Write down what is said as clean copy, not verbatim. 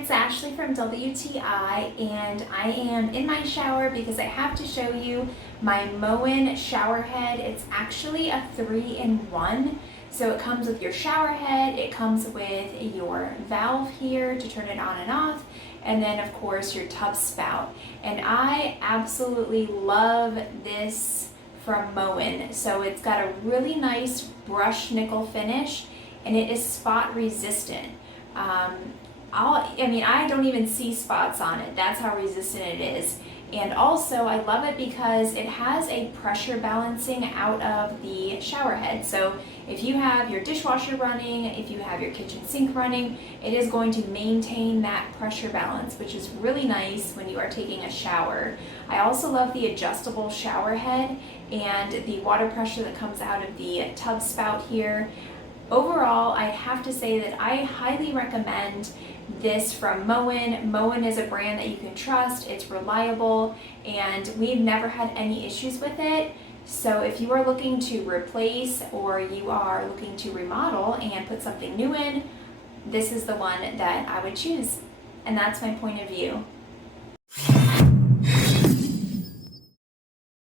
it's Ashley from WTI, and I am in my shower because I have to show you my Moen shower head. It's actually a 3-in-1. So it comes with your shower head, it comes with your valve here to turn it on and off, and then of course your tub spout. And I absolutely love this from Moen. So it's got a really nice brushed nickel finish, and it is spot resistant. I don't even see spots on it. That's how resistant it is. And also I love it because it has a pressure balancing out of the shower head. So if you have your dishwasher running, if you have your kitchen sink running, it is going to maintain that pressure balance, which is really nice when you are taking a shower. I also love the adjustable shower head and the water pressure that comes out of the tub spout here. Overall, I have to say that I highly recommend this from Moen. Moen is a brand that you can trust, it's reliable, and we've never had any issues with it. So if you are looking to replace or you are looking to remodel and put something new in, this is the one that I would choose. And that's my point of view.